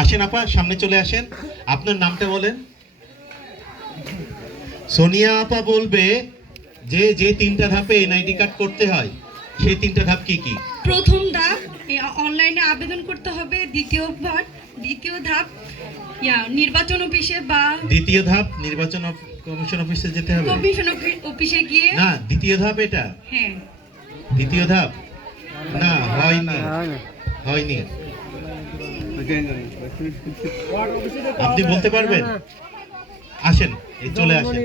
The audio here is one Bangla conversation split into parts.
আসেন আপা, সামনে চলে আসেন। আপনার নামটা বলেন। সোনিয়া আপা বলবে যে যে তিনটা ধাপে এনআইডি কার্ড করতে হয় সেই তিনটা ধাপ কি কি? প্রথম ধাপ অনলাইনে আবেদন করতে হবে। দ্বিতীয় ধাপ নির্বাচন অফিসে বা দ্বিতীয় ধাপ নির্বাচন কমিশন অফিসে যেতে হবে। কমিশন অফিসে গিয়ে না, দ্বিতীয় ধাপ এটা। হ্যাঁ, দ্বিতীয় ধাপ না, হয়নি। আপনি বলতে পারবেন? আসেন, এই চলে আসেন।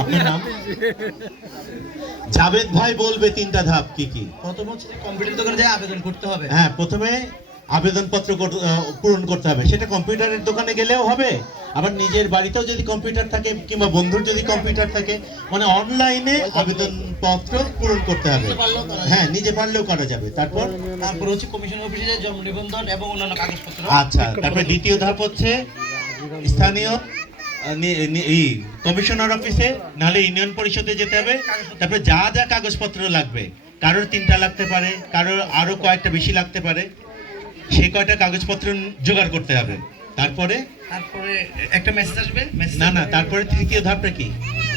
আপনার নাম? জাভেদ ভাই বলবে তিনটা ধাপ কি কি। প্রথম হচ্ছে কম্পিউটার দোকানে যেয়ে আবেদন করতে হবে। হ্যাঁ, প্রথমে আবেদনপত্র পূরণ করতে হবে। সেটা কম্পিউটারের দোকানে গেলেও হবে, আবার নিজের বাড়িতেও যদি কম্পিউটার থাকে কিংবা বন্ধুর যদি কম্পিউটার থাকে, মানে অনলাইনে আবেদনপত্র পূরণ করতে হবে। হ্যাঁ, নিজে পারলেও করা যাবে। তারপর হচ্ছে কমিশন অফিসে যে জন্ম নিবন্ধন এবং অন্যান্য কাগজপত্র। আচ্ছা, তারপরে দ্বিতীয় ধাপ হচ্ছে স্থানীয় কমিশনার অফিসে, নাহলে ইউনিয়ন পরিষদে যেতে হবে। তারপরে যা যা কাগজপত্র লাগবে, কারোর 3টা লাগতে পারে, কারোর আরো কয়েকটা বেশি লাগতে পারে, সেই কয়টা কাগজপত্র জোগাড় করতে হবে। তারপরে একটা মেসেজ আসবে। না, তারপরে তৃতীয় ধাপটা কি?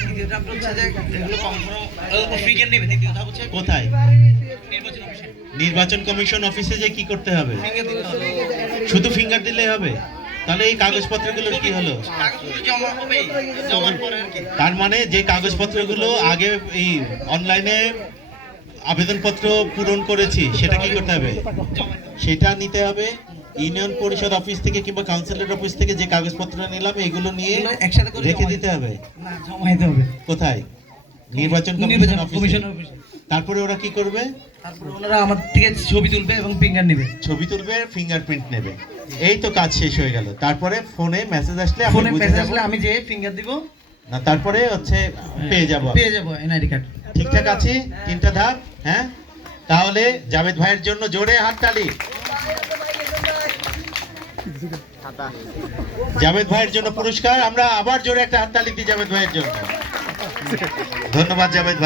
তৃতীয় ধাপ হচ্ছে যে এগুলো ফিঙ্গার নেবে। তৃতীয় ধাপ হচ্ছে কোথায়? নির্বাচন অফিসে। নির্বাচন কমিশন অফিসে যে কি করতে হবে? ফিঙ্গার দিতে হবে। শুধু ফিঙ্গার দিলেই হবে? তাহলে এই কাগজপত্রগুলোর কি হলো? কাগজপত্র জমা হবে, জমার পরে আর কি। তার মানে যে কাগজপত্রগুলো আগে এই অনলাইনে আবেদনপত্র পূরণ করেছি সেটা কি করতে হবে? সেটা নিতে হবে। ইউনিয়ন পরিষদ অফিস থেকে কিংবা কাউন্সিলর অফিস থেকে যে কাগজপত্র নিলাম এগুলো নিয়ে একসাথে করে রেখে দিতে হবে। না, জমাইতে হবে। কোথায়? নির্বাচন কমিশন কমিশন অফিসে। তারপরে ওরা কি করবে? তারপরে ওনারা আমার থেকে ছবি তুলবে এবং ফিঙ্গার নেবে। ছবি তুলবে, ফিঙ্গারপ্রিন্ট নেবে। এই তো কাজ শেষ হয়ে গেল। তারপরে ফোনে মেসেজ আসলে ফোনে মেসেজ আসলে আমি যে ফিঙ্গার দিব, না, তারপরে হচ্ছে পেয়ে যাব এনআইডি কার্ড। ঠিকঠাক আছে? তিনটা ধাপ। হ্যাঁ, তাহলে জাভেদ ভাইয়ের জন্য জোরে হাততালি। জাভেদ ভাইয়ের জন্য পুরস্কার। আমরা আবার জোরে একটা হাততালি দিই জাভেদ ভাইয়ের জন্য। ধন্যবাদ জাভেদ ভাই।